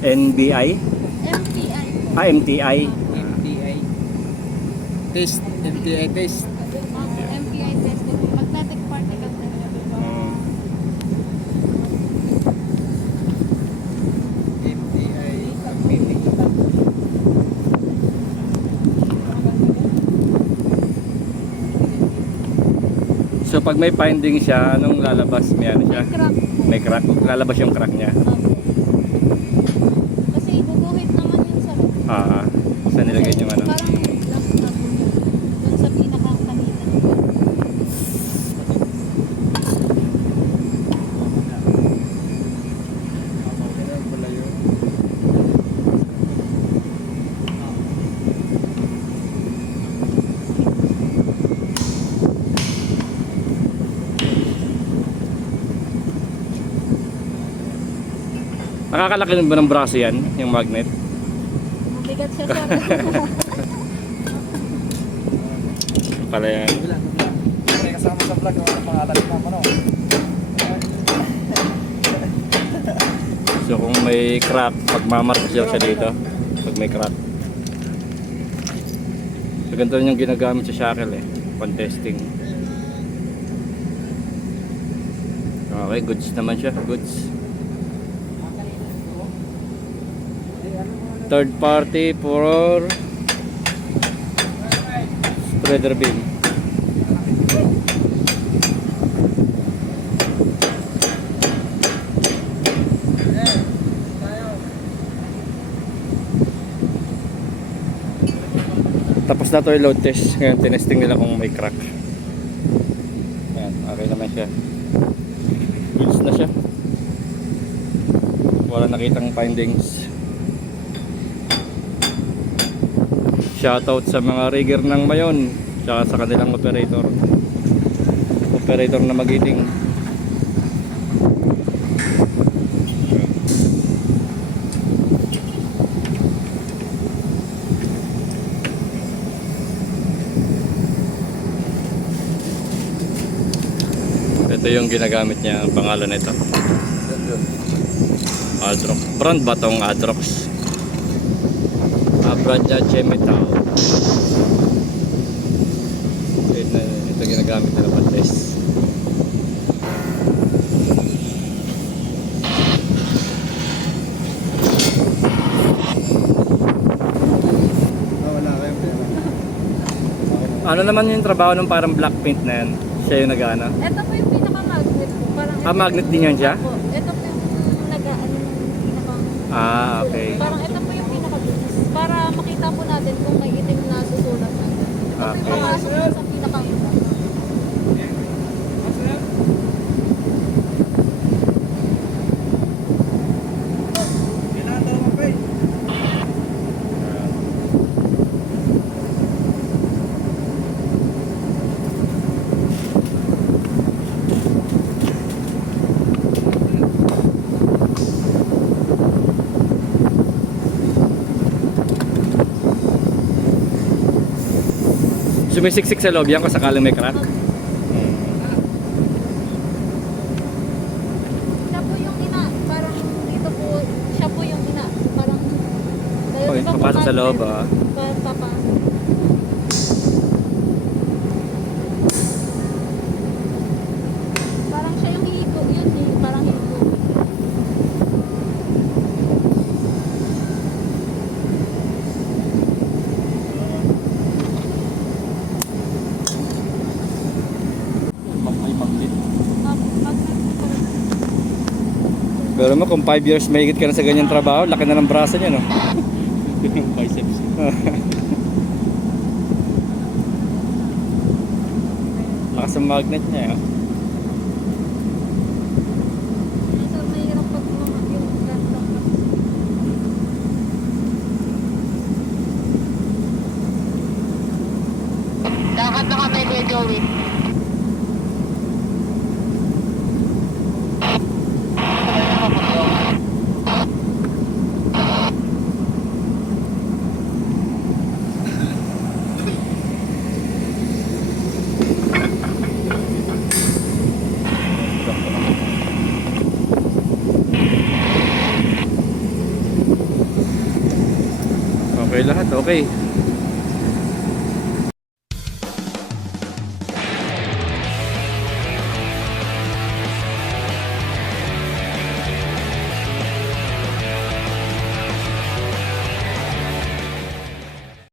NBI? MTI. MTI. MTI. Test. MTI test. MTI test. Magnetic particle test. MTI meeting. So pag may finding siya, anong lalabas? May ano siya? Crack. May crack. Lalabas yung crack niya. Opo. Kasi guguhit naman yun sa loob. Saan nilagay yung ano? Parang lang na dun sa pinakakanina. Ganun pala yun. Nakakalaki rin ba ng braso yan? Yung magnet? Mabigat siya sir. Pala yan. May kasama sa vlog. Ano pangalan ni Mama, no? So kung may crack, magmamarkas siya dito. Pag may crack. So ganito rin yung ginagamit sa shackle pang testing. Okay, goods naman siya. Goods. Third party for spreader beam. Tapos na to yung load test. Ngayon tinesting nila kung may crack. Ayan, okay naman siya. Goods na siya. Wala nakitang findings. Shoutout sa mga rigger ng Mayon, tsaka sa kanilang operator na magiting. Ito yung ginagamit niya, ang pangalan nito Adrox. Brand ba tong Adrox? Brand niya Chemetao. Ito ginagamit nila pang test. Wala kayong pera. Ano naman yung trabaho ng parang black paint na yan? Siya yung nag-ano? Ito po yung pinaka-magnet. Parang Magnet din yan siya? Opo. Ito po yung nag-ano ng pinaka... Okay. Parang ito po yung pinaka-business. Para makita po natin kung may itim na susulat na. Ito po yung Okay. papasok po sa pinaka-una. Sumisiksik sa loob yan kung sakaling may crack. Siya po yung ina. Parang dito po, siya po yung ina. Parang... Okay, papasok sa loob Papasok. Parang siya yung higo. Yun parang higo. May magnet. Magnet po. Pero mo kung 5 years may higit ka na sa ganyan trabaho, laki na ng braso niya, no? Yung biceps. Lakas ang magnet niya. Sir, mahirap pag yung gantong. Lakad na kami kay Joey. Okay lahat, okay.